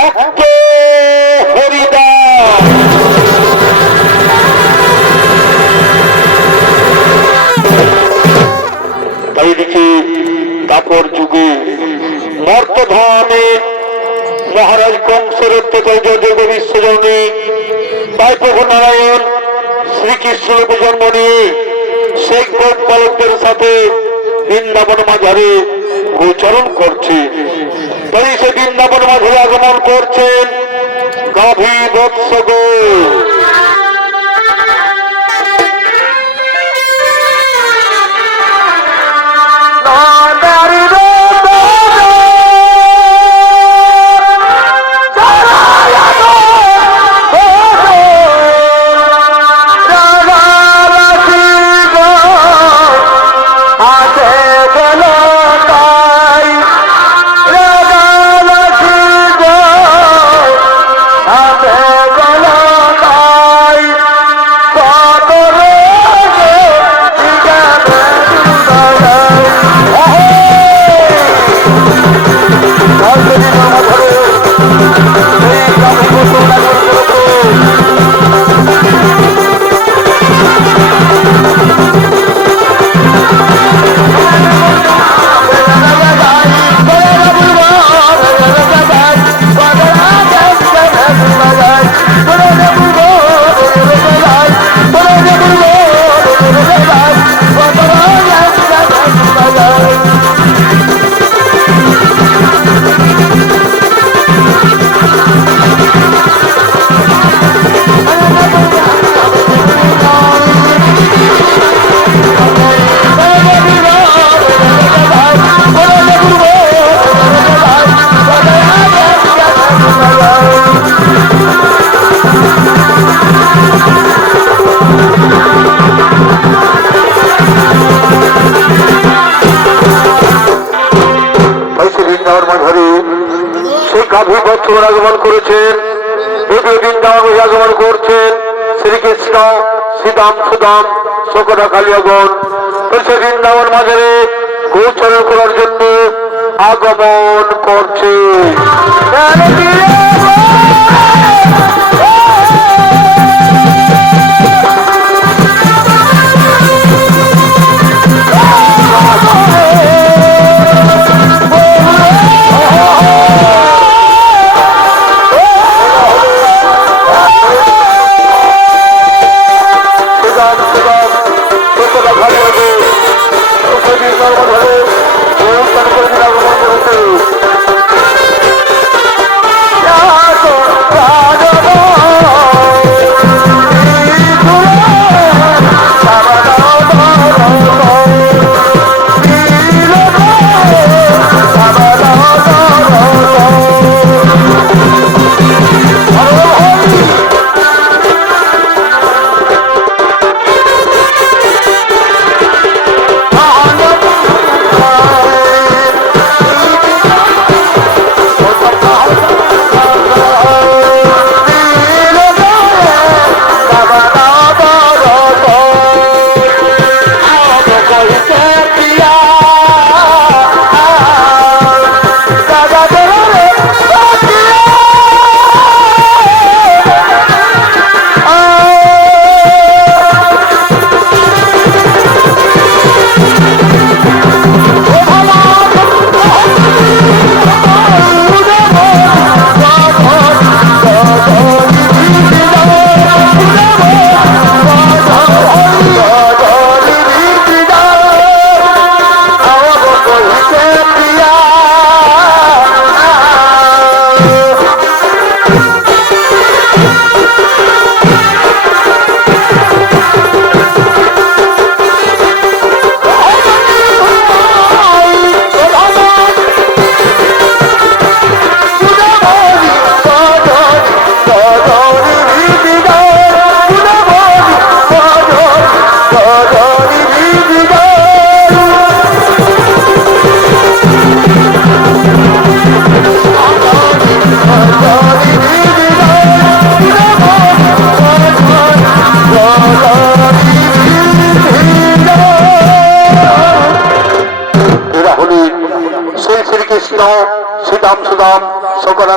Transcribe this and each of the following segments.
ভক্ত হরিদাস। তাই দিকে তাপর যুগে মর্তধামে মহারাজ কংসের অত্যাচার্য দেব বিশ্বজননী তাই প্রভু নারায়ণ শ্রীকৃষ্ণকে জন্ম নিয়ে শেখ গোপালকদের সাথে বৃন্দাবন মাঝারে গোচরণ করছে। তাই সে বৃন্দাবন মাঝারে আগমন করছেন গাভী বৎস গো। আগমন করেছেন বৃন্দাবন আগমন করছেন শ্রীকৃষ্ণ শ্রীদাম সুদাম সকটা কালিয়াগণ বৃন্দাবন মাঝারে গোচরণ করার জন্য আগমন করছে।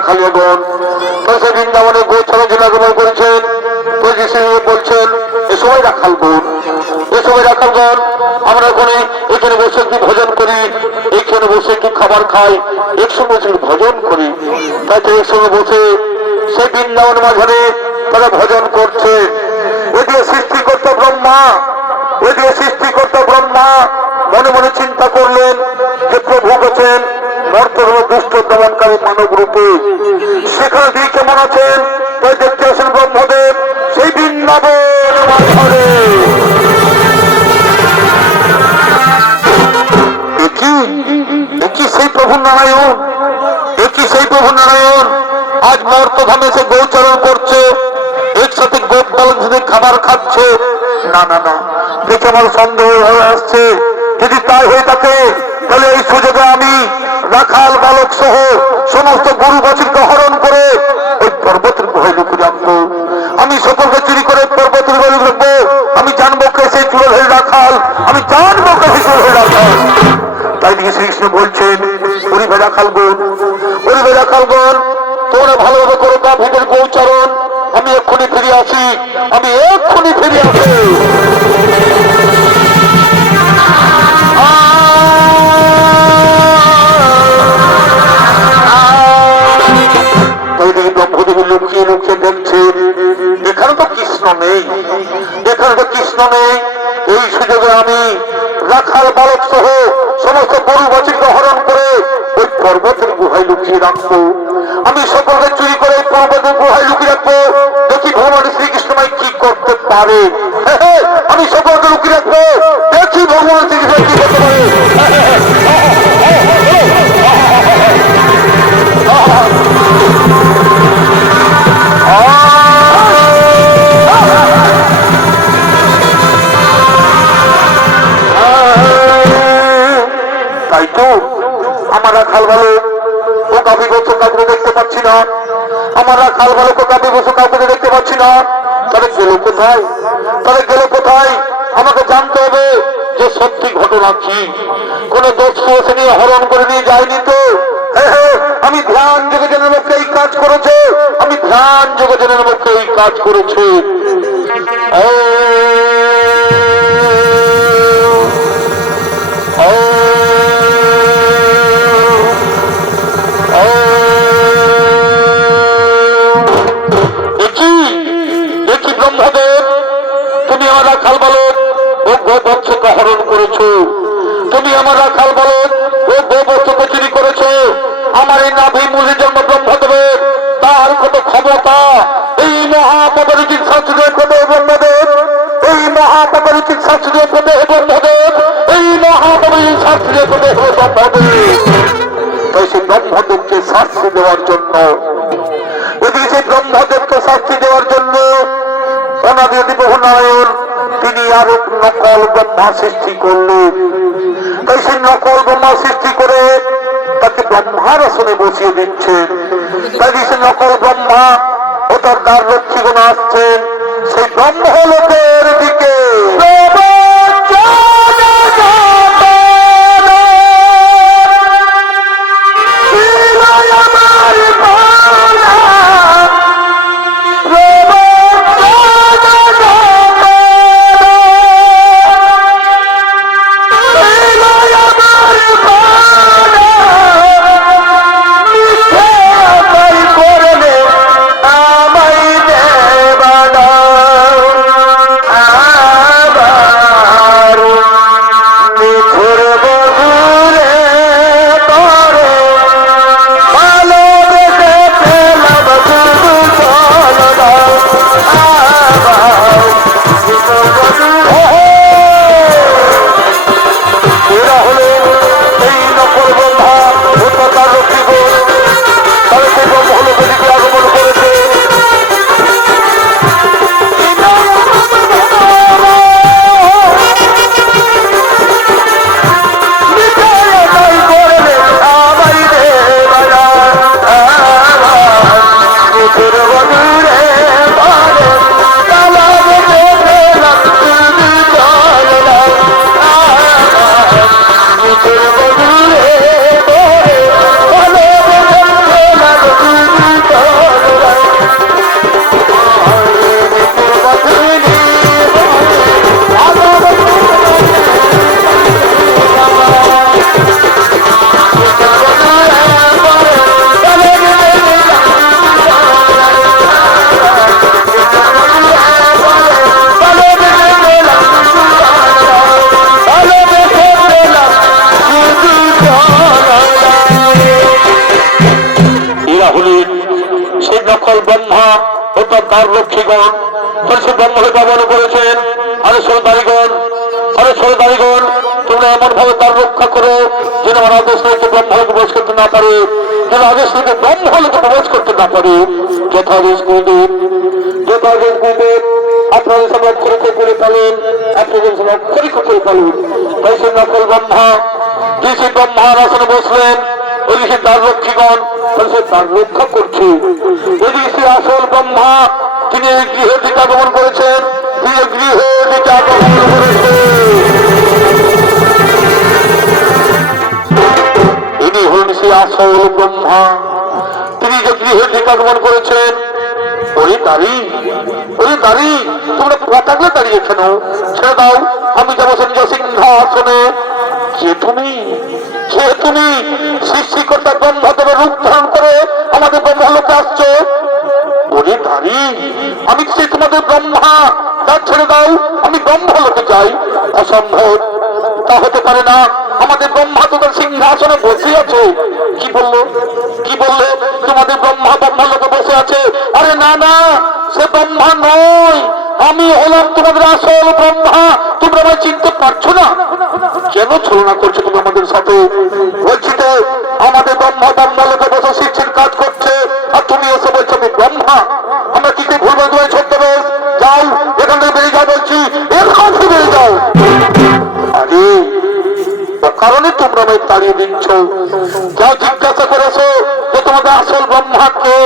খালিয়াগণ সে বৃন্দাবনে গোচরণ যিনি আগমন করেছেন বলছেন এ সময় রাখাল বোন, এ সময় রাখালগণ আমরা এখানে বসে একটু ভোজন করি, এখানে বসে একটু খাবার খাই, একসঙ্গে বসে ভজন করি। তাই তো একসঙ্গে বসে সেই বৃন্দাবন মাঝারে তারা ভজন করছে। ওদিকে সৃষ্টিকর্তা ব্রহ্মা, ওদিকে সৃষ্টিকর্তা ব্রহ্মা মনে মনে চিন্তা করলেন যে প্রভু বলছেন মর্তধর্ম দুষ্ট দমনকারী মানব রূপে, সেখানে দিয়ে কেমন আছেন তাই দেখতে আসেন ব্রহ্মদেব সেই বৃন্দাবন মাঝারে। একই সেই প্রভু নারায়ণ, একই সেই প্রভু নারায়ণ আজ মর্তধামে সে গৌচরণ করছে, একসাথে গোপ বালক সাথে খাবার খাচ্ছে। না না না, দেখে আমার সন্দেহ হয়ে আসছে। যদি তাই হয়ে থাকে তাহলে এই সুযোগে আমি রাখাল বালক সহ সমস্ত গরু বাছুরকে হরণ করে ওই পর্বতের গুহায় লুকিয়ে রাখবো। আমি সকলকে চুরি করে পর্বতের গুহায় রাখবো। আমি জানবো কে সেই চুলো ধরে রাখাল, আমি জানবো কে সেই চুলো ধরে রাখাল। তাই দিকে শ্রীকৃষ্ণ বলছেন পরিবে রাখালগণ, পরিবে রাখালগণ তোমরা ভালোভাবে করো তা ভেদের গৌচরণ। আমি এক্ষুনি ফিরে আসি, আমি এক্ষুনি ফিরে আসি। ব্রহ্মদেবী লুকিয়ে লুকিয়ে দেখছেন এখানে তো কৃষ্ণ নেই, এখানে তো কৃষ্ণ নেই। এই সুযোগে আমি রাখাল বালক সহ সমস্ত গরু বাছুরকে হরণ করে ওই পর্বতের গুহায় লুকিয়ে রাখবো। আমি সকলকে চুরি করে পর্বতের গুহায় লুকিয়ে রাখবো। দেখি ভগবান শ্রীকৃষ্ণময় কি করতে পারে। আমি সকলকে লুকিয়ে রাখবো, দেখি ভগবান শ্রীকৃষ্ণ কি করতে পারে। তাই তো আমার রাখাল বালক ও কাপি বছর কাউকে দেখতে পাচ্ছি না, আমার রাখাল বালক ও কাপি বছর কাউকে দেখতে পাচ্ছি না। তাহলে গেল কোথায়, তাহলে গেল কোথায়? আমাকে জানতে হবে যে সত্যি ঘটনা কি। কোন দস্যু এসে নিয়ে হরণ করে নিয়ে যায়নি তো? আমি ধ্যান যোগজনের মধ্যে এই কাজ করেছে, আমি ধ্যান যোগজনের মধ্যে এই কাজ করেছে। ব্রহ্মদেব তুমি আমার রাখাল বালক ও গোবৎসকে হরণ করেছো, তুমি আমার রাখাল বালক ও গোবৎসকে চুরি করেছো। আমার এই নাভি মূলে জন্ম ব্রহ্মদেবের, তার কত ক্ষমতা। এই মহাপরিচিত শাস্ত্রীয় পদে ব্রহ্মদেব, এই মহাপরিচিত শাস্ত্রীয় পদে ব্রহ্মদেব, এই মহাপরিচিত শাস্ত্রীয় পদে ব্রহ্মদেব। তাই সেই ব্রহ্মদেবকে শাস্তি দেওয়ার জন্য, ওদিকে সেই ব্রহ্মদেবকে শাস্তি দেওয়ার জন্য অনাদি প্রভু নারায়ণ তিনি আর এক নকল ব্রহ্মা সৃষ্টি করলেন। তাই সেই নকল ব্রহ্মা সৃষ্টি করে তাকে ব্রহ্মার আসনে বসিয়ে দিচ্ছেন। তাই সেই নকল ব্রহ্মা ও তার দ্বার রক্ষীগণ আসছেন সেই ব্রহ্মলোকের দিকে। সেই নকল ব্রহ্মা ও তার রক্ষীগণ সে ব্রহ্মকে পালন করেছেন। আরে সরদারিগণ, আরে সরদারিগণ, তোমরা এমন ভাবে তার রক্ষা করো যেন আমার আদেশ লোকে ব্রহ্মকে প্রবেশ করতে না পারে, যেন আদেশ লোকে ব্রহ্মলোকে প্রবেশ করতে না পারে। যথাদেশ গুরুদেব, যথাদেশ গুরুদেব, আপনাদের সব অক্ষরিক করে পালেন, আপনাদের সব অক্ষরিক করে পালেন। তাই সে নকল ব্রহ্মা, তিনি সেই ব্রহ্মার আসনে বসলেন, ওদিকে তার রক্ষীগণ সে তার রক্ষা করছে। ওদিকে সে আসল ব্রহ্মা, তিনি এই গৃহের দিকে আগমন করেছেন, তিনি গৃহের দিকে আগমন করেছেন। ইনি হলেন সেই আসল ব্রহ্মা, তিনি যে গৃহের দিকে আগমন করেছেন। ওরে দাঁড়ি, ওরে দাঁড়ি, তোমরা থাকলে দাঁড়িয়ে কেন? ছেড়ে দাও, আমি যাবো নিজ সিংহাসনে। কে তুমি? কে তুমি? সৃষ্টিকর্তা ব্রহ্মদেবের রূপ ধারণ করে আমাদের ব্রহ্মলোকে আসছো? ওরে দাঁড়ি, আমি সেই তোমাদের ব্রহ্মা, তা ছেড়ে দাও, আমি ব্রহ্মলোকে যাই। অসম্ভব, তা হতে পারে না, আমাদের ব্রহ্মা তোদের সিংহাসনে বসে আছে। কি বললো? কি বললে? তোমাদের ব্রহ্মা ব্রহ্মলোকে বসে আছে? আরে না না, সে ব্রহ্মা নয়, আমি হলাম তোমাদের আসল ব্রহ্মা। তোমরা আমায় চিনতে পারছো না? কেন ছলনা করছো তুমি আমাদের সাথে? বলছি তো আমাদের ব্রহ্মা ব্রহ্মলোকে বসে সৃষ্টির কাজ করছে, আর তুমি এসে বলছো আমি ব্রহ্মা। আমরা কি ভুল বলতে পারি? ছোট্ট বেশ, যাও এখান থেকে বেরিয়ে যাও বলছি, এখান থেকে বেরিয়ে যাও। আরে কারণে তোমরা আমায় তাড়িয়ে দিচ্ছ। যাও জিজ্ঞাসা করেছো যে তোমাদের আসল ব্রহ্মা কে?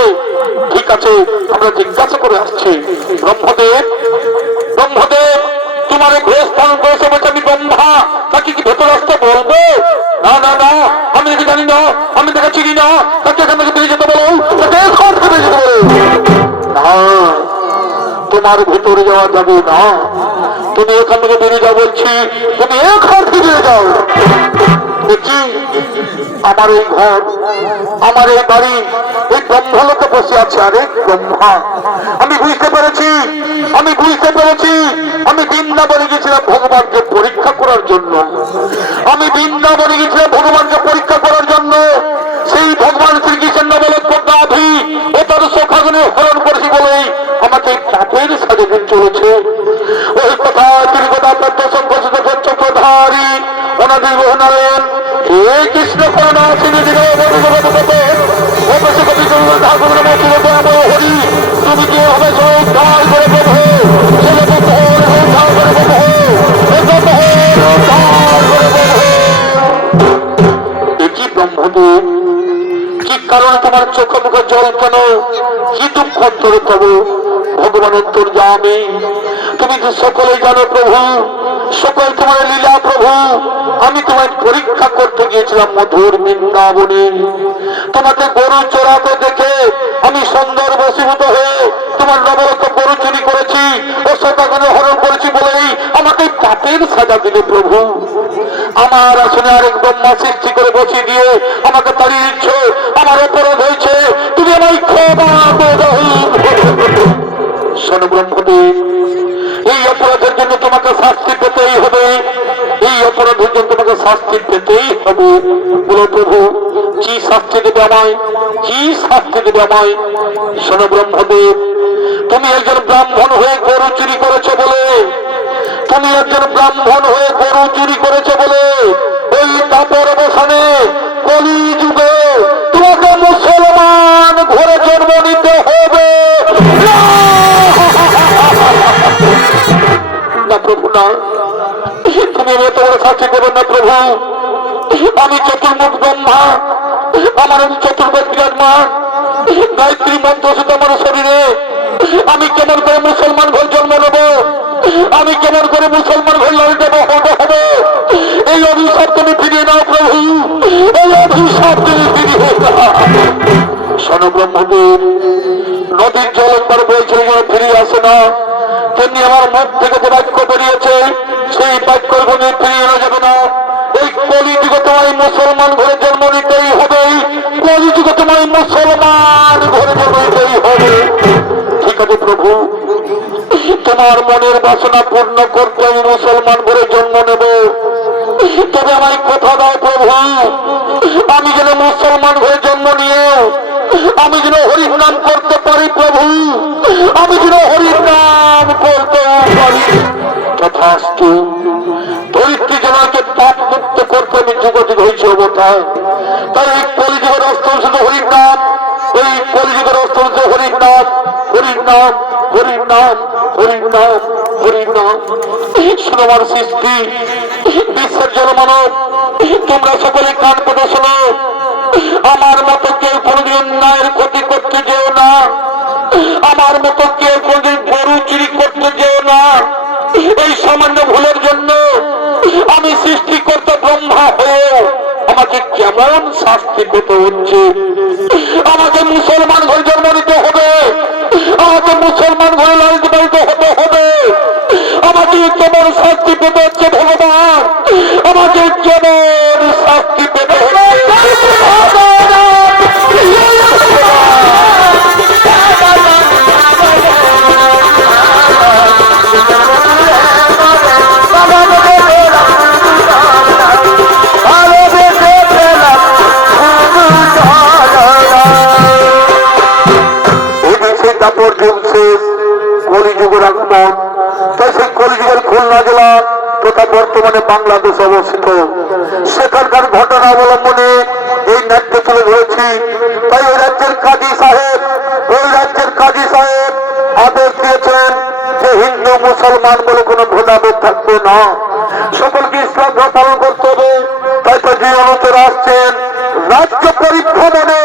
ঠিক আছে, আমরা জিজ্ঞাসা করে আসছি। ব্রহ্মদেব, ব্রহ্মদেব, তোমার ঘোষ পালন করেছে বলছে আমি ব্রহ্মা, তাকে কি ভেতর আসতে বলবো? না না না, আমি তাকে জানি না, আমি তাকে চিনি না, তাকে এখান থেকে বেরিয়ে যেতে বলো, তাকে এখান থেকে বেরিয়ে যেতে বলো। না, তোমার ভেতরে যাওয়া যাবে না, তুমি এখান থেকে বেরিয়ে যাও বলছি, তুমি এখান থেকে বেরিয়ে যাও। দেখি আমার এই ঘর, আমার এই বাড়ি, এই ব্রহ্মলোকে বসে আছে আরেক ব্রহ্মা। আমি বুঝতে পেরেছি, আমি বুঝতে পেরেছি, আমি বৃন্দাবনে গেছিলাম ভগবানকে পরীক্ষা করার জন্য। আমি বৃন্দাবনে গেছিলাম ভগবানকে পরীক্ষা করার জন্য। সেই ভগবান শ্রীকৃষ্ণ বলে পদ্মাভি ও তার সখাগুনে হরণ করেছি বলেই আমাকে পাপের সাজে দিন চলেছে। ওই কথা তিনি কথা প্রদর্শন করছে চক্রধারী অনাদি নারায়ণ হে কৃষ্ণ করুণা তুমি কি হবে উদ্ধার করে প্রভু, কি ব্রহ্মদেব, কি কারণে তোমার চোখে মুখে জল কেন? কি দুঃখ অন্তরে তবু? ভগবান অন্তর্যামী, তুমি তো সকলেই জানো প্রভু, সকল তোমার লীলা প্রভু। আমি তোমায় পরীক্ষা করতে গিয়েছিলাম মধুর বৃন্দাবনে, তোমাকে গরু চড়াতে দেখে আমি সুন্দর বশীভূত হয়ে তোমার নবরত গরু চুরি করেছি ও সকাগুলো হরণ করেছি বলেই আমাকে পাপের সাজা দিলে প্রভু। আমার আসলে আরেক ব্রহ্মা সৃষ্টি করে বসিয়ে দিয়ে আমাকে তাড়িয়ে দিচ্ছ। আমার অপরাধ হয়েছে, তুমি আমায় ক্ষমা করে দাও। শোনো ব্রহ্মদেব, এই অপরাধের জন্য তোমাকে শাস্তি পেতেই হবে, এই অপরাধের জন্য তোমাকে শাস্তি পেতেই হবে। বলো প্রভু, কি শাস্তি দেবে আমায়? কি শাস্তি দেবে আমায়? শোনো ব্রহ্মদেব, তুমি একজন ব্রাহ্মণ হয়ে গরু চুরি করেছো বলে, তুমি একজন ব্রাহ্মণ হয়ে গরু চুরি করেছো বলে ওই তাপর অবসানে কলি যুগে তোমাকে মুসলমান ঘরে জন্ম নিতে হবে। না প্রভু না, তুমি এত বড় শাস্তি দেবেন না প্রভু। আমি চতুর্মুখ ব্রহ্মা, আমার চতুর্বেদ বিরাজমান, গায়ত্রী মন্ত্র শুধু আমার শরীরে। আমি কেমন করে মুসলমান ঘর জন্ম নেব? আমি কেমন করে মুসলমান ঘর লড়ে হতে হবে? এই অভিশাপ তুমি ফিরিয়ে নাও প্রভু, এই অভিশাপ তুমি ফিরিয়ে নাও। শোনো ব্রহ্মদেব, নদীর জল একবার বলছে ফিরিয়ে আসে না, তেমনি আমার মুখ থেকে যে বাক্য বেরিয়েছে সেই বাক্য ফিরিয়ে আনা যাবে না। এই কলিযুগে তোমায় মুসলমান ঘরে জন্ম নিতেই হবে, কলিযুগে তোমায় মুসলমান ঘরে জন্ম নিতেই হবে। ঠিক আছে প্রভু, তোমার মনের বাসনা পূর্ণ করতে আমি মুসলমান ঘরে জন্ম নেব। তবে আমায় কথা দাও প্রভু, আমি যেন মুসলমান ঘরে জন্ম নিয়ে আমি যেন হরির নাম করতে পারি প্রভু, আমি যেন হরির নাম করতে পারি। তথাস্তু। ধরিত্রী জনকে পাপ মুক্ত করতে আমি যুগযুগ হয়েছি অবতার। তাই এই কলিযুগের অস্ত্র শুধু হরির নাম, এই কলিযুগের অস্ত্র শুধু হরির নাম, হরির নাম, হরির নাম, হরির নাম, হরির নাম। শুনবার সৃষ্টি বিশ্বের জনমানব, তোমরা সকলে কান পেতে শোনো। আমার মতো কেউ কোনদিন অন্যায়ের ক্ষতি করতে যেও না, আমার মতো কেউ কোনদিন গরু চুরি করতে যেও না। এই সামান্য ভুলের জন্য আমি সৃষ্টিকর্তা ব্রহ্মা হয়ে আমাকে কেমন শাস্তি পেতে হচ্ছে। আমাকে মুসলমান হয়ে জন্ম নিতে হবে, আমাকে মুসলমান হয়ে লালিত পালিত হতে হবে। আমাকে কেমন শাস্তি পেতে হচ্ছে ভগবান, আমাকে কেমন শাস্তি পেতে হচ্ছে। কলিযুগের আগমন, তাই সেই কলিযুগের খুলনা জেলা তথা বর্তমানে বাংলাদেশ অবস্থিত, সেখানকার ঘটনা অবলম্বনে এই নাট্য তুলে ধরেছি। তাই ওই রাজ্যের কাজী সাহেব, ওই রাজ্যের কাজী সাহেব আদেশ দিয়েছেন যে হিন্দু মুসলমান বলে কোনো ভেদাভেদ থাকবে না, সকলকে ইসলাম ধর্ম পালন করতে হবে। তাই তো যে অনুচর আসছেন রাজ্য পরিভ্রমণে।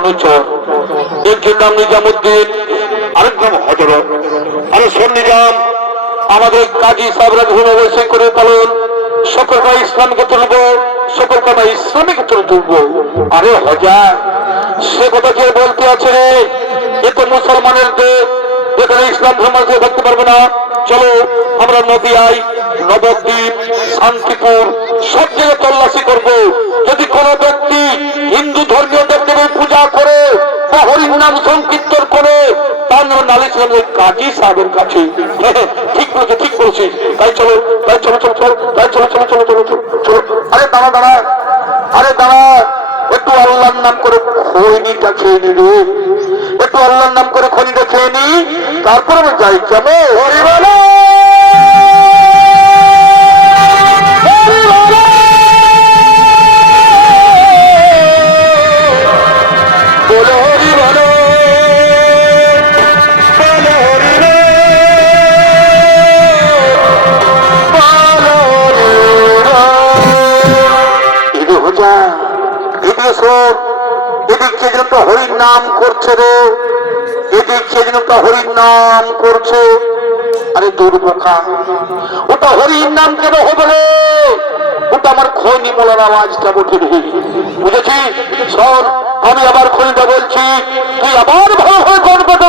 অনুচর একজন নাম নিজামুদ্দিন, আরেক নাম হজরত, আরে শোন নিজাম, আমাদের কাজী সাহেবরা ঘুমে করে পালন, সকলকে ইসলামকে তুলব, সকলকে আমরা ইসলামিক তুলব। আরে হজা, সে কথা কে বলতে আছে রে? এ তো মুসলমানের দেশ, এখানে ইসলাম ধর্ম থাকতে পারবে না। চলো আমরা নদিয়ায়, নবদ্বীপ, শান্তিপুর সব জায়গায় তল্লাশি করবো। যদি কোন ব্যক্তি হিন্দু ধর্মীয় দেবদেবীর পূজা করে বা হরির নাম সংকীর্তন করে, তার নাম নালিশ করবে কাজী সাহেবের কাছে। ঠিক বলেছে, ঠিক বলছি। তাই চলো, তাই চলো চলো চলো, তাই চলো চলো চলো চলো চলো। আরে দাঁড়া দাঁড়া, আরে দাঁড়া, একটু আল্লাহর নাম করে খৈনিটা খেয়ে নি রে, একটু আল্লাহর নাম করে খনিটা খেয়ে নি, তারপর আমি যাই। কেমন হরি বলো। শোন, এদিক কে যেন হরির নাম করছে রে, এদিক কে যেন হরির নাম করছে। আরে দুর্বোখা, ওটা হরির নাম কেন হবে রে? ওটা আমার খৈনি মোলার আওয়াজটা উঠে রে, বুঝেছি? শোন, আমি আবার খনিটা বলছি, তুই আবার ভালো হয়ে গণপত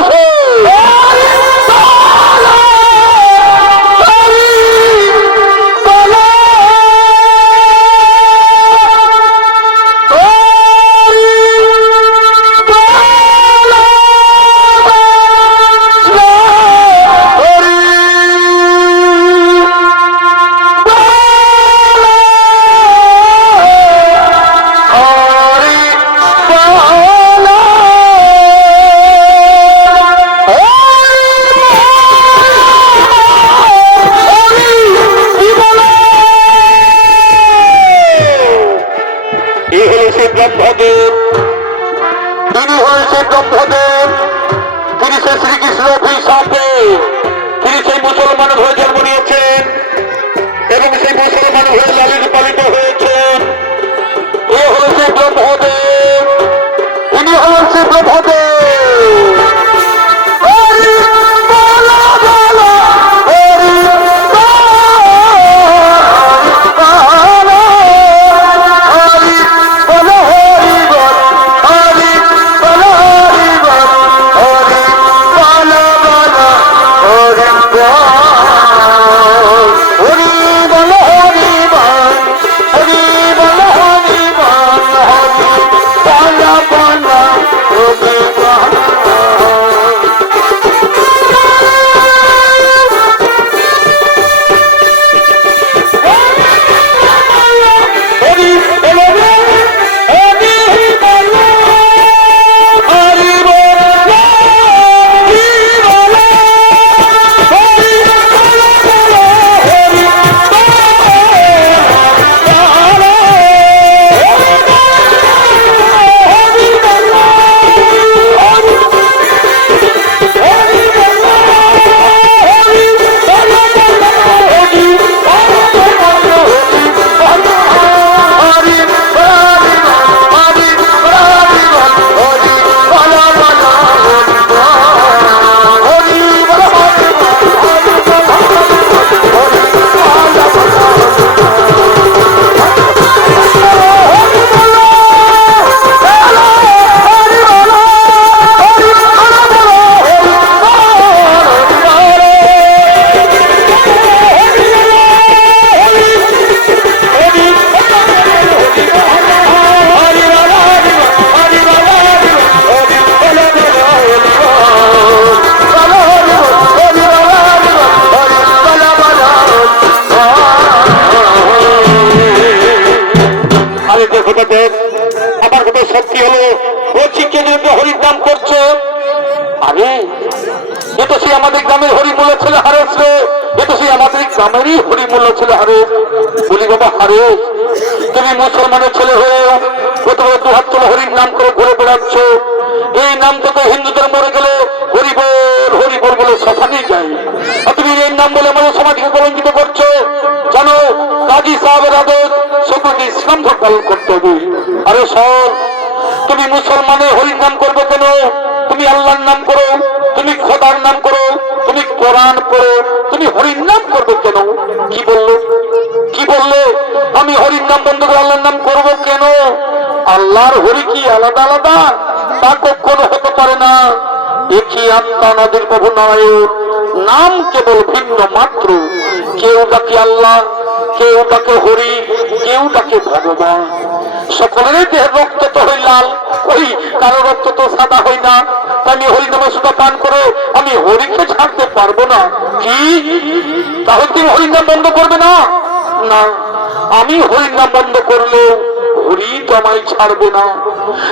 ব্রহ্মদেব, তিনি হয়েছে ব্রহ্মদেব, তিনি সে শ্রীকৃষ্ণ অভিশাপে তিনি সেই মুসলমান হয়ে জন্ম নিয়েছেন এবং সেই মুসলমান হয়ে লালিত পালিত হয়েছেন। এ হয়েছে ব্রহ্মদেব, তিনি হয়েছে ব্রহ্মদেব। আমার কথা সত্যি হলো, ও চিকেন হরির নাম করছে। আরে এ তো সেই আমাদের গ্রামের হরিমূল্য ছেলে হারেস রে, এ তো সেই আমাদের গ্রামেরই হরিমূল্য ছেলে হারেস। বলি বাবা হারেস, তুমি মুসলমানের ছেলে হয়েও প্রথমে দু হাত তুলে হরির নাম করে ঘুরে বেড়াচ্ছ। এই নাম তো হিন্দুদের মরে গেলে হরিবল বলে শ্মশানেই যায়, আর তুমি এই নাম বলে আমাদের সমাজকে কলঙ্কিত করছো। জানো, কাজী সাহেবের আদেশ সকলকে ইসলাম ধর্ম পালন করতে হবে। আরে সব, তুমি মুসলমানের হরির নাম করবে কেন? তুমি আল্লাহর নাম করো, তুমি খোদার নাম করো, তুমি কোরআন পড়ো, তুমি হরির নাম করবে কেন? কি বললো, কি বললে? আমি হরির নাম বন্ধ করে আল্লাহর নাম করবো কেন? আল্লাহর হরি কি আলাদা আলাদা? তা কখনো হতে পারে না। একই আত্মা নদীর প্রভু নারায়ণ, নাম কেবল ভিন্ন মাত্র। কেউ ডাকে আল্লাহ, কেউ ডাকে হরি, কেউ ডাকে ভগবান। সকলের দেহের রক্ত তো হই লাল, ওই কারো রক্ত তো সাদা হই না। আমি হরি নামে সুদা পান করে আমি হরিকে ছাড়তে পারবো না। কি তাহলে তুমি হরির নাম বন্ধ করবে না? না, আমি হরির নাম বন্ধ করলেও হরি তো আমায় ছাড়বে না,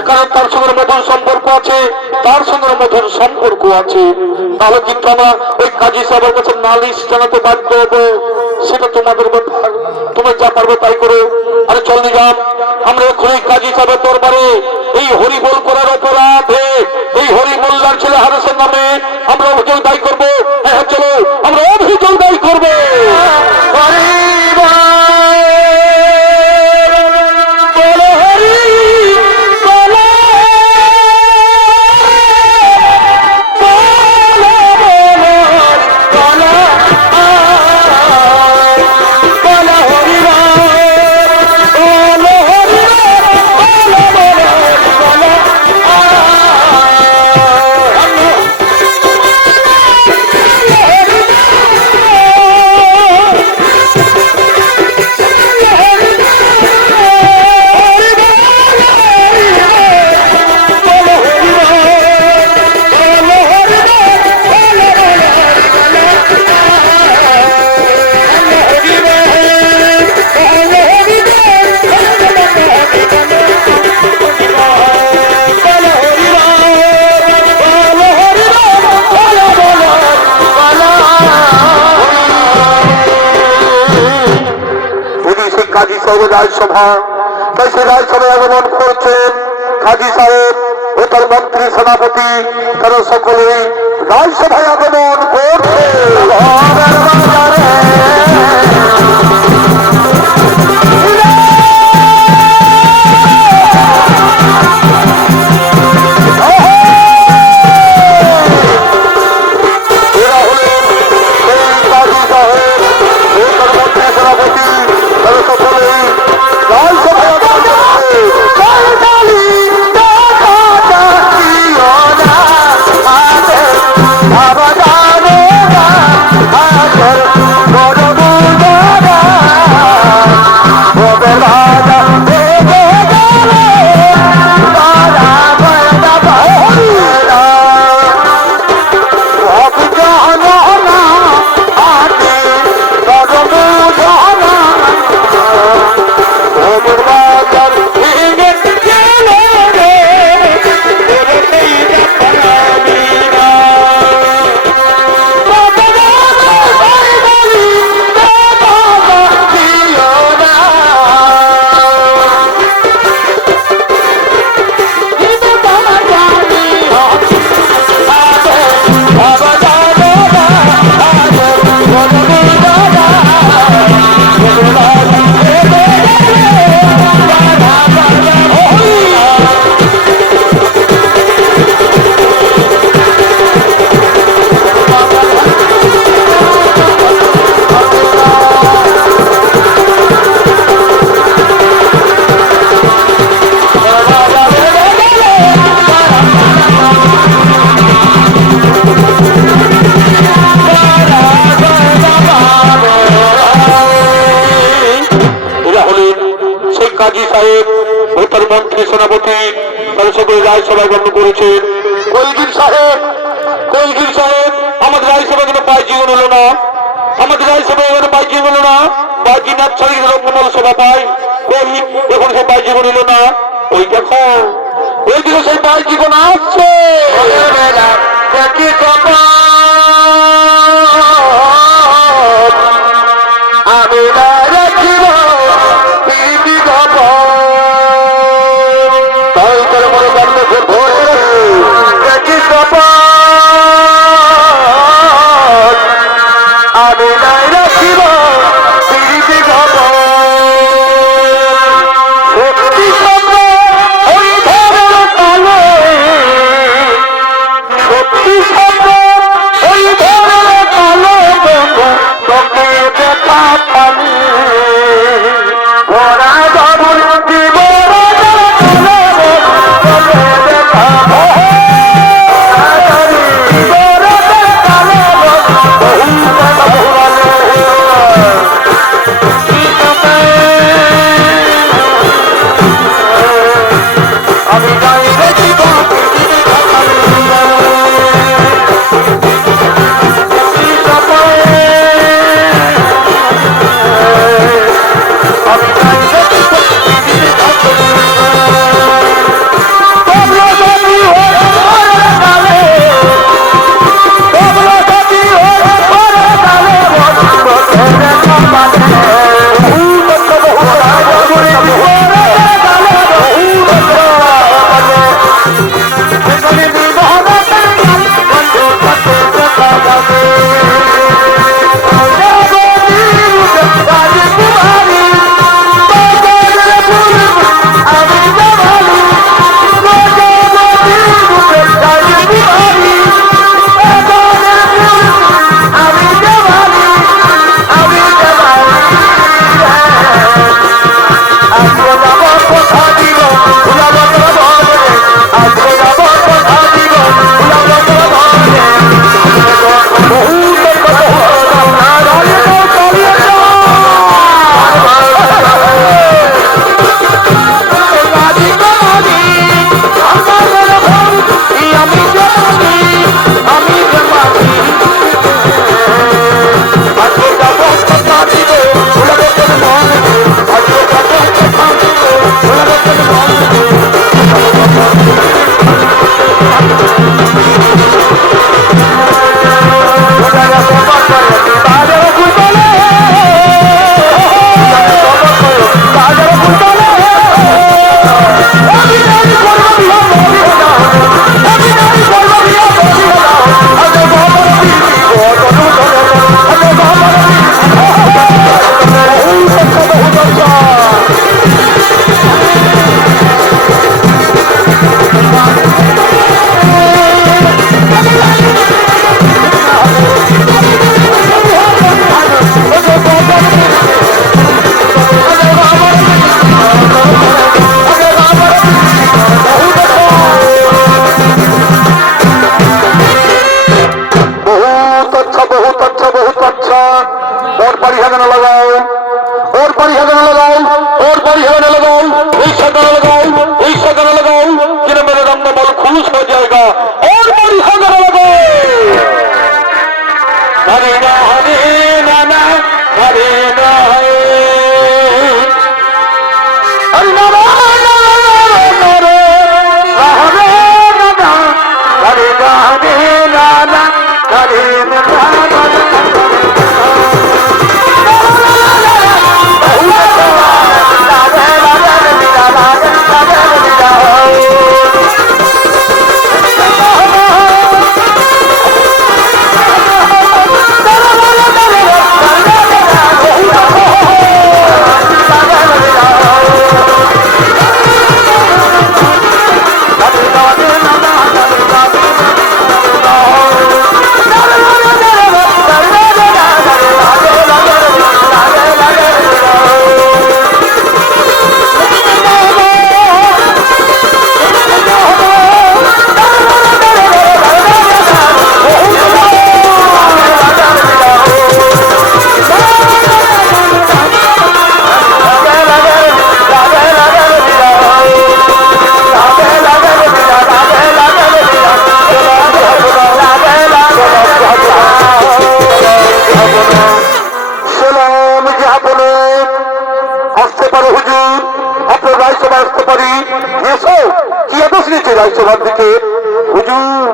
কারণ তার সঙ্গে মধুর সম্পর্ক আছে, তার সঙ্গে মধুর সম্পর্ক আছে। তাহলে কিন্তু আমরা ওই কাজী সাহেবের কাছে নালিশ জানাতে বাধ্য হবো। সেটা তোমাদের ব্যাপার, তোমরা যা পারবে তাই করো। আরে চল নিজাম, আমরা ওই কাজী সাহেবের দরবারে এই হরিবোল করার অপরাধে এই হরি মোল্লার ছেলে হারেসের নামে আমরা অভিযোগ দায়ী করবো। হ্যাঁ চলো, আমরা অভিযোগ দায়ী করবো। হবে রাজসভা। তাই সেই রাজসভায় আগমন করছেন কাজী সাহেব ও তার মন্ত্রী সেনাপতি, তারা সকলেই রাজসভায় আগমন করছে। কাজী সাহেব ও তার মন্ত্রী সেনাপতি তারা সকলে রাজসভায় গঠন করেছেন। কলগির সাহেব, কলগির সাহেব, আমাদের রাজসভায় কোনো বাইজি হলো না, আমাদের রাজসভায় কোনো বাইজি হলো না। বাইজি নাচ ছাড়ি রকমল সভা পাই, ওই এখন সে বাইজি হলো না। ওই দেখো ওই দিকে সেই বাইজি কোন আসছে। আমি রাখিব দেখা পানি পিছনে চলে আসছে ওর দিকে। হুজুর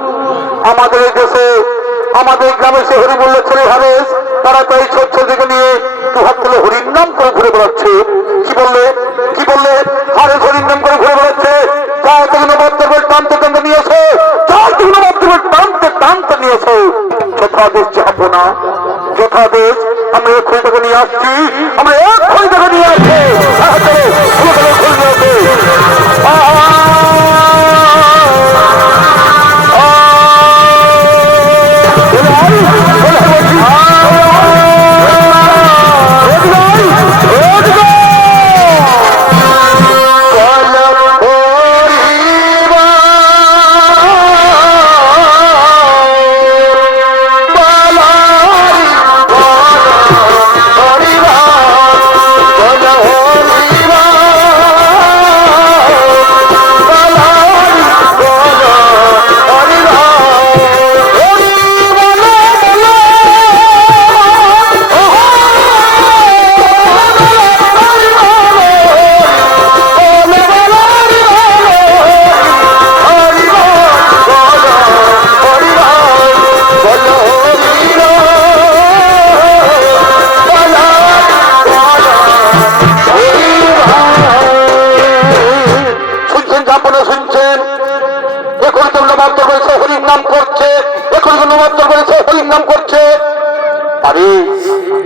আমাদের দেশে আমাদের গ্রামে সে হরি বললে ছেলে হারেস, তারা তো এই ছোট ছেলেকে নিয়ে দু হাত তুলে হরির নাম করে ঘুরে বেড়াচ্ছে। কি বললে হারেস হরির নাম করে ঘুরে বেড়াচ্ছে। যাও তুমি নবাত্তর টানতে টানতে নিয়ে এসো, যাও তুমি নবাত্তর টানতে টানতে নিয়ে এসো। যথাদেশ যাবো না, যথাদেশ আমরা এক্ষুনি তাকে নিয়ে আসছি, আমরা এক্ষুনি তাকে নিয়ে আসছি।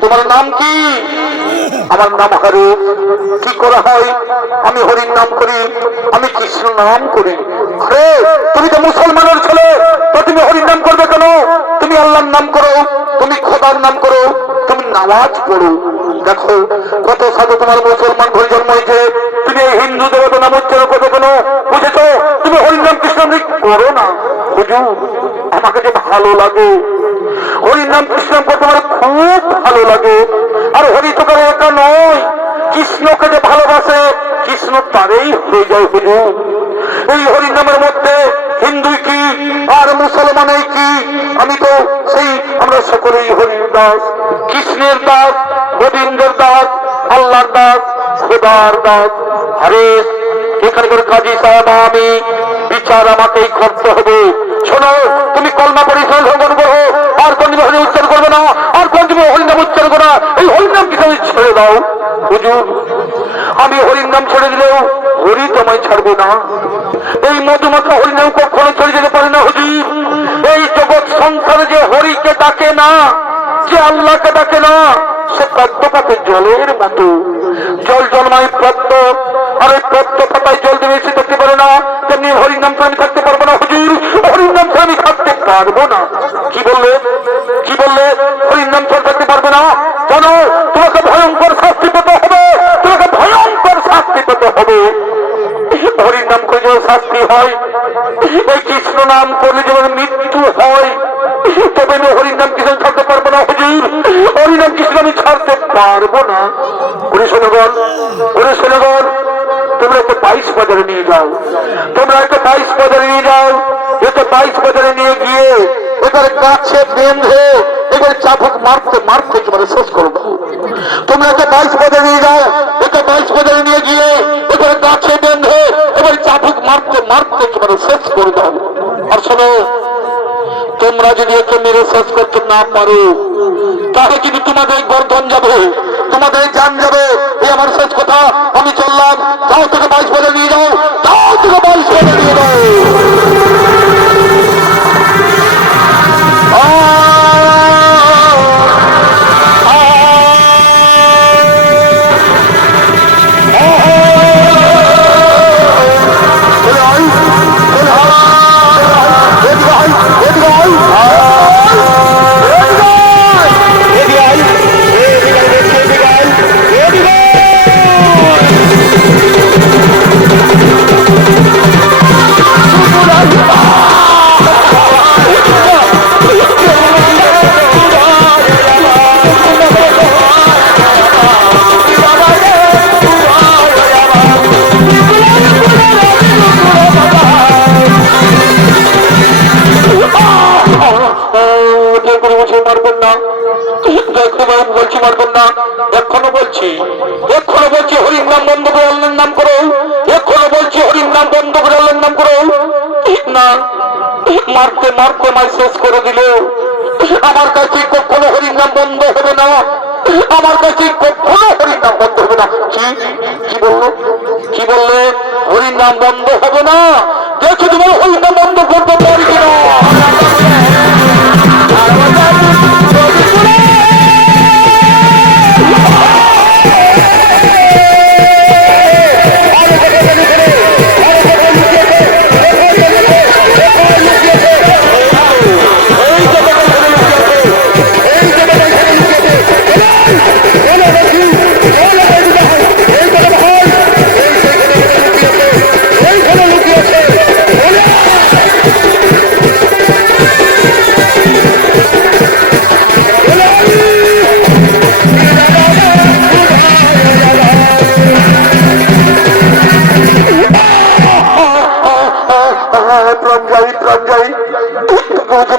তোমার নাম কি? আমার নাম হরে। কি করা হয়? আমি হরির নাম করি, আমি কৃষ্ণ নাম করি। আরে তুমি তো মুসলমানের ছেলে, তো তুমি হরির নাম করবে কেন? তুমি আল্লাহর নাম করো, তুমি খোদার নাম করো, তুমি নামাজ পড়ো। দেখো কত সাধু তোমার মুসলমান ঘরে জন্ম হয়েছে, তুমি এই হিন্দু দেবতা নাম উচ্চারণ করবে কেন? বুঝেছো? তুমি হরির নাম কৃষ্ণ নাম করো না। হুজুর আমাকে যে ভালো লাগে, হরির নাম কৃষ্ণ নাম করতে আমার খুব ভালো লাগে। আর হরি তো করে একা নয়, কৃষ্ণকে যে ভালোবাসে কৃষ্ণ তারেই হয়ে যায়। হুজুর এই হরির নামের মধ্যে হিন্দু কি আর মুসলমানের কি? আমি তো সেই আমরা সকলেই হরির দাস, কৃষ্ণের দাস, গোবিন্দের দাস, আল্লাহর দাস, খোদার দাস। আরে এখানকার কাজী সাহেব আমি বিচার আমাকেই করতে হবে। শোনো, তুমি কলমা পরিচয় ভ্রমণ করো, আর কোন হরি উচ্চারণ করবে না, আর কোন তুমি হরিনাম উচ্চারণ করো না। এই হরিনাম কি তুমি ছেড়ে দাও। হুজুর আমি হরির নাম ছেড়ে দিলেও হরি তোমায় ছাড়বে না। এই মধুমাখা হরিনাম কখনো ছেড়ে যেতে পারে না। হুজুর এই জগৎ সংসারে যে হরিকে ডাকে না, যে আল্লাহকে ডাকে না, সে পদ্ম পাতে জলের মতো। জল জন্মায় পদ্ম, আর ওই পদ্ম পাতায় জল দেবে সে থাকতে পারে না, তেমনি হরির নাম আমি থাকতে পারবো না। হুজুর হরির নাম আমি থাকতে পারবো না। কি বললে হরির নাম থাকতে পারবে না? জানো তোমাকে ভয়ঙ্কর শাস্তি পেতে হবে, তোমাকে ভয়ঙ্কর শাস্তি পেতে হবে। হরির নাম করে যেমন শাস্তি হয়, এই কৃষ্ণ নাম করলে যেমন মৃত্যু হয়, তবে আমি হরির নাম কৃষ্ণ ছাড়তে পারবো না। হুজুর হরির নাম কৃষ্ণ আমি ছাড়তে পারবো না। শোনগণ তোমরা একটা 22 বাজারে নিয়ে যাও, তোমরা একটা 22 বাজারে নিয়ে যাও। এটা 22 বাজারে নিয়ে গিয়ে এবার গাছে বেঁধে এবার চাবুক মারতে মারতে তোমার শেষ করে দাও। তোমরা একটা 22 বাজারে নিয়ে যাও, এটা 22 বাজারে নিয়ে গিয়ে এবার গাছে বেঁধে এবার চাবুক মারতে মারতে তোমার শেষ করে দাও। আর শোনো, তোমরা যদি একে মেরে শেষ করতে না পারো তাহলে কিন্তু তোমাদের গর্দন যাবে, তোমাদের জান যাবে। এই আমার শেষ কথা, আমি চললাম। যাও থেকে 22 বাজারে নিয়ে যাও, যাও থেকে 22 বাজারে নিয়ে যাও। মারতে মারতে আমায় শেষ করে দিল। আমার কাছে কখনো হরিনাম বন্ধ হবে না, আমার কাছে কখনো হরিনাম বন্ধ হবে না। কি বললো, কি বললে? হরিনাম বন্ধ হবে না? দেখো তোমার হরিনাম বন্ধ করতে পারি কিনা।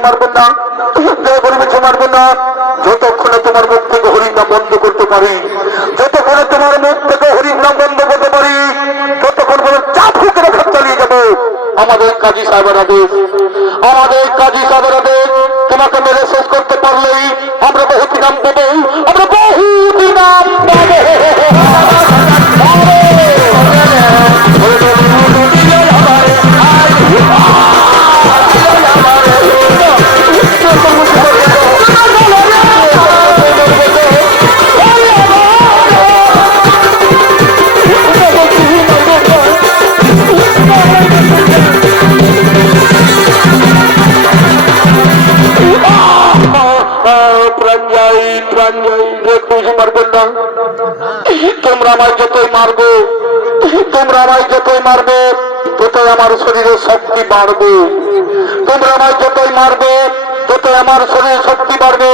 মারবেন না, মারবেন না। যতক্ষণে তোমার মুখ থেকে হরিনাম বন্ধ করতে পারি, যতক্ষণে তোমার মুখ থেকে হরিনাম বন্ধ করতে পারি, ততক্ষণ কোনো চাপ হুকে রেখে চালিয়ে যাবো। আমাদের কাজী সাহেবের আদেশ, আমাদের কাজী সাহেবের আদেশ। তোমাকে মেরে শেষ করতে পারলেই আমরা বহুত নাম পাবো, আমরা বহুত নাম পাবো। তোমরা আমায় যতই মারবে, তোমরা আমায় যতই মারবে, ততই আমার শরীরে শক্তি বাড়বে। তোমরা আমায় যতই মারবে, ততই আমার শরীরে শক্তি বাড়বে,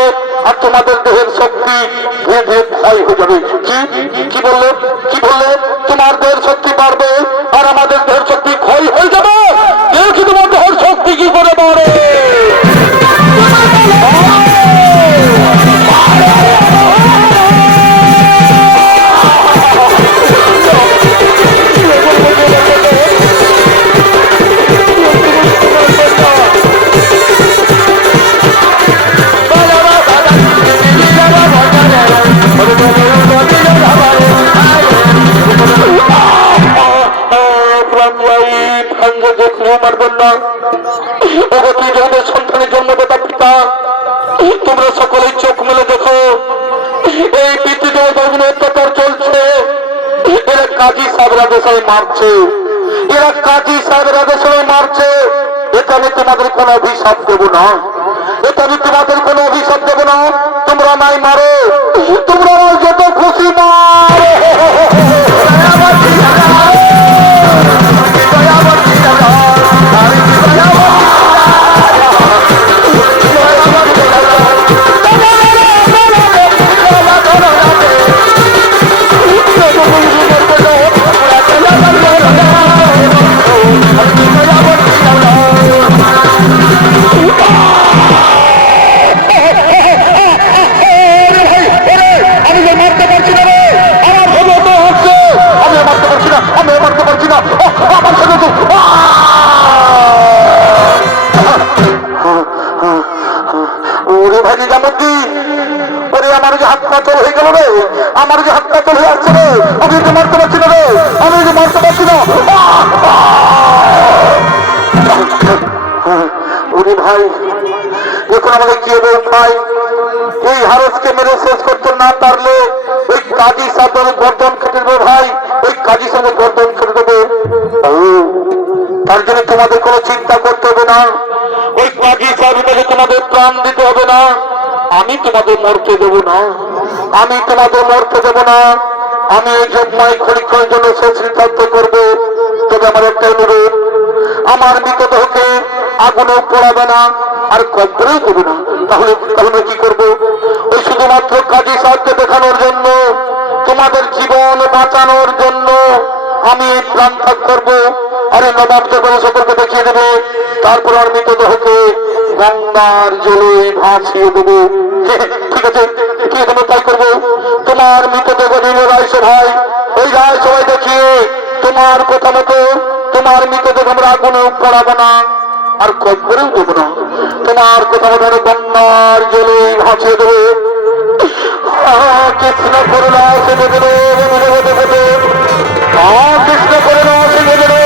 আর তোমাদের দেহের শক্তি ধীরে ধীরে ক্ষয় হয়ে যাবে। কি বললে, কি বললে? তোমার দেহের শক্তি বাড়বে আর আমাদের দেহের শক্তি ক্ষয় হয়ে যাবে। কেউ কি তোমার দেহের শক্তি কি করে বাড়ে? সন্তানের জন্মদাতা পিতা, তোমরা সকলেই চোখ মেলে দেখো, এই পৃথিবীতে অত্যাচার চলছে। এরা কাজী সাহেবের আদেশে মারছে, এরা কাজী সাহেবের আদেশে মারছে। এটা আমি তোমাদের কোনো অভিশাপ দেবো না, এটা আমি তোমাদের কোনো অভিশাপ দেবো না। তোমরা নাই মারো, তোমরা যত খুশি মারো। আমার যে হাতটা চলে যাচ্ছে রে, আমি যে মারতে পারছি না রে, আমি যে মারতে পারছি না। ওরে ভাই, এখন আমাদের কি হবে ভাই? এই হারসকে মেরে শেষ করতে না পারলে ওই কাজী সাহেবের গর্দন কেটে দেবে ভাই, ওই কাজী সাহেবের গর্দন কেটে দেবে। তার জন্য তোমাদের কোনো চিন্তা করতে হবে না, ওই কাজী সাহেবকে তোমাদের প্রাণ দিতে হবে না। আমি তোমাদের মরতে দেবো না, আমি তোমাদের মরতে দেবো না। আমি এই যজ্ঞময় ক্ষণিক্ষণের জন্য শেষ সিদ্ধান্ত করবো। তবে আমার একটা অনুরোধ, আমার মৃতদেহকে আগুনে পোড়াবে না আর কবরেও দেবে না। তাহলে তাহলে কি করবো? ওই শুধুমাত্র কাজী সাহেবকে দেখানোর জন্য, তোমাদের জীবন বাঁচানোর জন্য আমি প্রাণ ত্যাগ করবো। আরে নবাব যখন সকলকে দেখিয়ে দেবে, তারপর আর মৃতদেহকে গঙ্গার জলে ভাসিয়ে দেবো। ঠিক আছে, কি এখানে তাই করবো। তোমার মৃতদেহ দিল রায়সভায়, ওই রায়সভায় দেখিয়ে তোমার কথা মতো তোমার মৃতদেহ আমরা আগুনে পড়াবো না আর কবরেও দেবো না। তোমার কথা মতো গঙ্গার জলে ভাসিয়ে দেবে। কৃষ্ণ করুণা সেজে দেবে কৃষ্ণ করুণা সেজে দেবে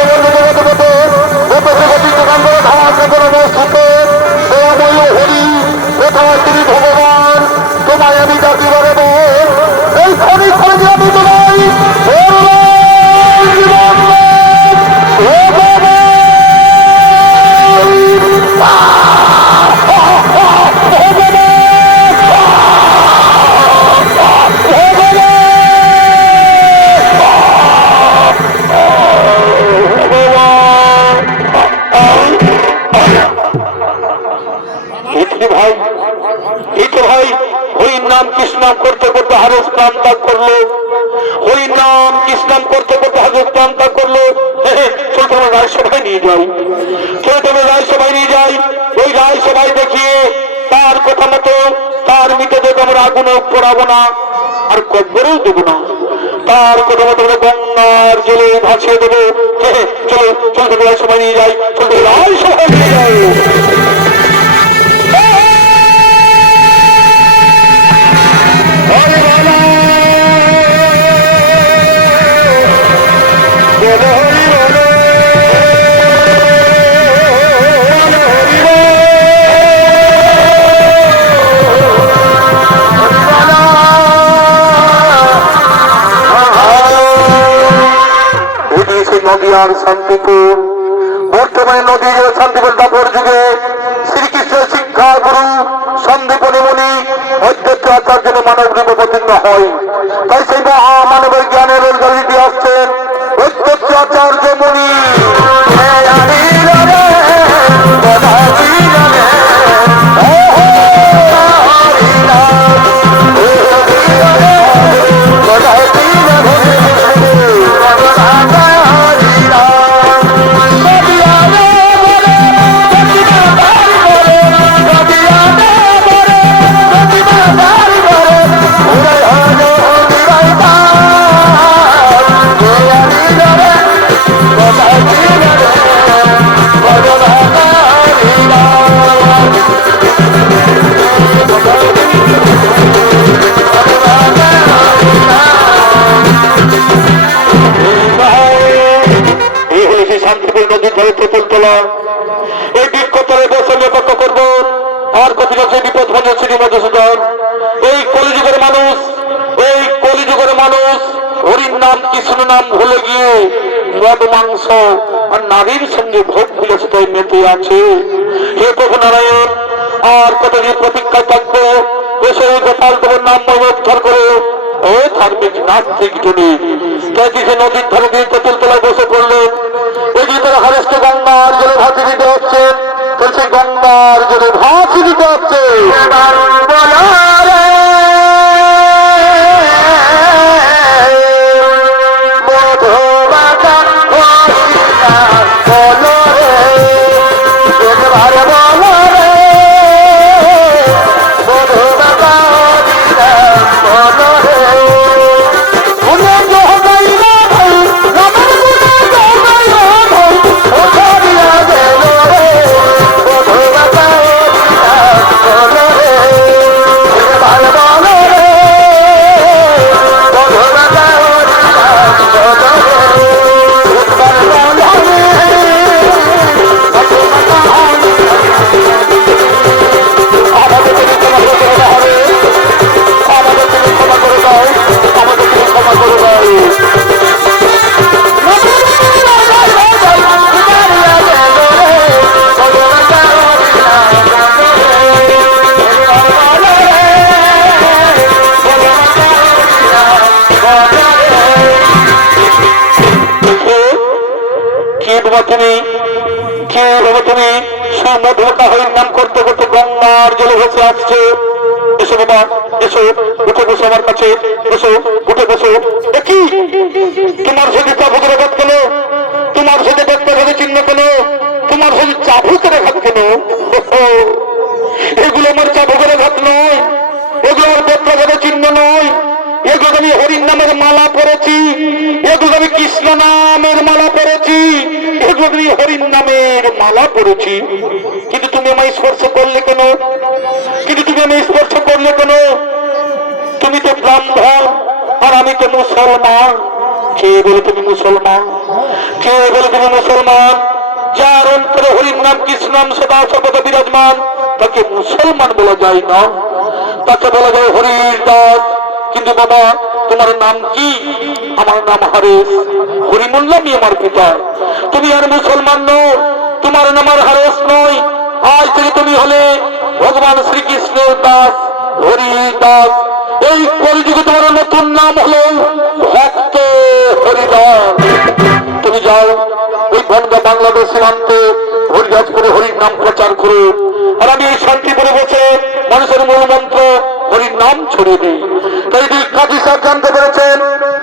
হরি কোথায় তুমি ভগবান, তোমায় আমি ডাকি বাড়াবো এই খনি খনি আমি তোমায় ভাই। এই তো ভাই হরির নাম কৃষ্ণ করতে করতে হারেস প্রাণ ত্যাগ করলো, হরির নাম কৃষ্ণ করতে করতে হারেস প্রাণ ত্যাগ করলো। চলতে আমরা রাজসভায় নিয়ে যাই, চলতে আমরা রাজসভায় নিয়ে যাই। ওই রাজসভায় দেখিয়ে তার কথা মতো তার মৃতদেহ আমরা আগুনে পড়াবো না, আর কব্বরেও দেবো না, তার কথা মতো আমরা গঙ্গার জলে ভাসিয়ে দেবো। চলো চলতে রাজসভায় নিয়ে যাই, চলতে রাজসভায় নিয়ে যাই। নদীয়ার শান্তিপুর, বর্তমানে নদী শান্তিপুর দাপর যুগে শ্রীকৃষ্ণের শিক্ষা গুরু সন্দীপনী মুনি অধ্যক্ষ আচার্য মানব রূপবতীর্ণ হয়। তাই সেই মহামানবের জ্ঞানের রোজগারি আসছেন অধ্যক্ষ আচার্য মুনি। নদীর ধারে তেঁতুল তোলা এই বৃক্ষতলে বসে অপেক্ষা করবো। আর কত বিপদ ভঞ্জন শ্রী মধুসূদন, এই কলিযুগের মানুষ, এই কলিযুগের মানুষ হরির নাম কৃষ্ণ নাম ভুলে গিয়ে মদ মাংস আর নারীর সঙ্গে ভোগ বিলাসিতায় মেতে আছে। হে প্রভু নারায়ণ, আর কতদিন প্রতীক্ষায় থাকবো? এসে গোপাল তোমার নাম উদ্ধার করে ও ধার্মিক নাস্তিক জনে সে নদীর ধারে দিয়ে তেঁতুল তলায় বসে পড়লেন। এই যে তারা হারেসকে গঙ্গার জলে ভাসি দিতে হচ্ছে, সেই গঙ্গার জলে ভাসি দিতে হচ্ছে। তুমি কে বাবা, তুমি সুমধুরতা হরির নাম করতে করতে গঙ্গার জলে ভেসে আসছে। এসো বাবা, এসো, উঠে বসো আমার কাছে, এসো, উঠে বসো। কি তোমার সাথে চাবুকের আঘাত কেন? তোমার সাথে ব্যক্তি চিহ্ন কেন? তোমার সাথে চাবুকের আঘাত কেন? এগুলো আমার চাবুকের আঘাত নয়, এগুলো আমার ব্যক্তি চিহ্ন নয়, এগুলো আমি হরির নামের মালা পরেছি, এগুলো আমি কৃষ্ণ নামের মালা পরেছি, আমি হরির নামের মালা পড়েছি, কিন্তু তুমি আমায় স্পর্শ করলে কেন? কিন্তু তুমি আমায় স্পর্শ করলে কেন? তুমি তো ব্রাহ্মণ আর আমি তো মুসলমান। কে বলে তুমি মুসলমান? কে বলে তুমি মুসলমান? যার অন্তরে হরির নাম কৃষ্ণ নাম সদা সর্বদা বিরাজমান তাকে মুসলমান বলা যায় না, তাকে বলা যায় হরির দাস। কিন্তু বাবা তোমার নাম কি? আমার নাম হারেস, হরিমুল্লামই আমার পিতা। তুমি আর মুসলমান নও, তোমার নাম আর হারেস নয়। আজ থেকে তুমি হলে ভগবান শ্রীকৃষ্ণের দাস, হরির দাস। এই কলিযুগে তোমার নতুন নাম হলো ভক্ত হরিদাস। তুমি যাও ওই বনগা বাংলাদেশ সীমান্তে হরিদাস করে হরির নাম প্রচার করো, আর আমি এই শান্তিপুরে বসে মানুষের মূল মন্ত্র হরির নাম ছড়িয়ে দিই। তাই কাজী সাহেব জানতে পেরেছেন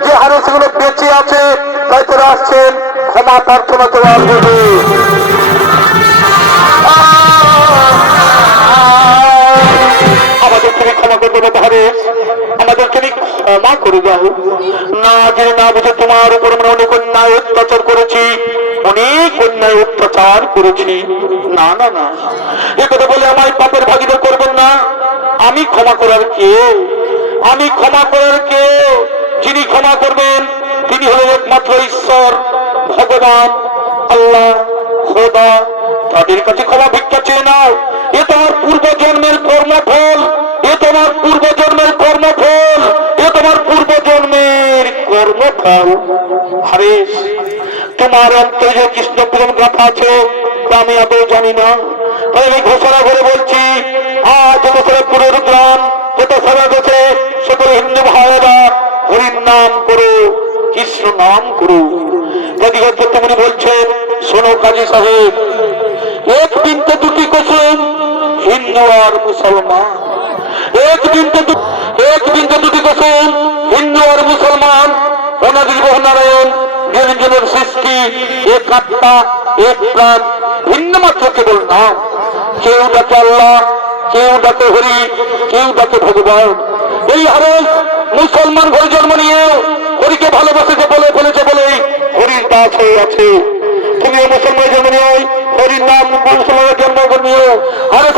যে হারেস গুলো বেঁচে আছে, তাই তারা আসছেন ক্ষমা প্রার্থনা করার জন্য। আমাদের তুমি ক্ষমা করে দেবো হারেস, আমাদের তুমি ক্ষমা করে দাও। না জেনে না বুঝে তোমার উপর আমরা অনেক অন্যায় অত্যাচার করেছি, অনেক অন্যায় অত্যাচার করেছি। না না না, এ কথা বলে আমায় পাপের ভাগিদার করবেন না। আমি ক্ষমা করার কে? আমি ক্ষমা করার কে? যিনি ক্ষমা করবেন তিনি হলেন একমাত্র ঈশ্বর, ভগবান, আল্লাহ, খোদা। তাদের কাছে ক্ষমা ভিক্ষা চেয়ে নাও। এ তোমার পূর্ব জন্মের কর্মফল, এ তোমার পূর্ব জন্মের কর্মফল, এ তোমার পূর্ব জন্মের কর্মফল। হারেস, তোমার অন্তরে যে কৃষ্ণ প্রেম গাথা আছে তা আমি আদৌ জানি না। তাই আমি ঘোষণা করে বলছি, আজ মুসলপুরের গ্রাম যত সমাজ আছে সকল হিন্দু ভাইয়েরা হরির নাম করো, কৃষ্ণ নাম করো। যদি তুমি বলছেন, শোনো কাজী সাহেব, এক দিন তো দুটি কুসুম, হিন্দু আর মুসলমান। এক দিন তো দুটি কুসুম, হিন্দু আর মুসলমান। অনাদির নারায়ণ নিরঞ্জনের সৃষ্টি, এক আত্মা, এক প্রাণ, ভিন্ন মাত্র কেবল নাম। কেউ ডাকে আল্লাহ, কেউ ডাকে হরি, কেউ ডাকে ভগবান। এই হারেস মুসলমান ঘরে জন্ম নিয়ে হরিকে ভালোবাসেছে বলে বলেছে বলেই হরির দাস হয়ে আছে। তুমিও মুসলমানের জন্ম নিয়ে হরির নাম মুসলমানের জন্ম নিয়ে হারেস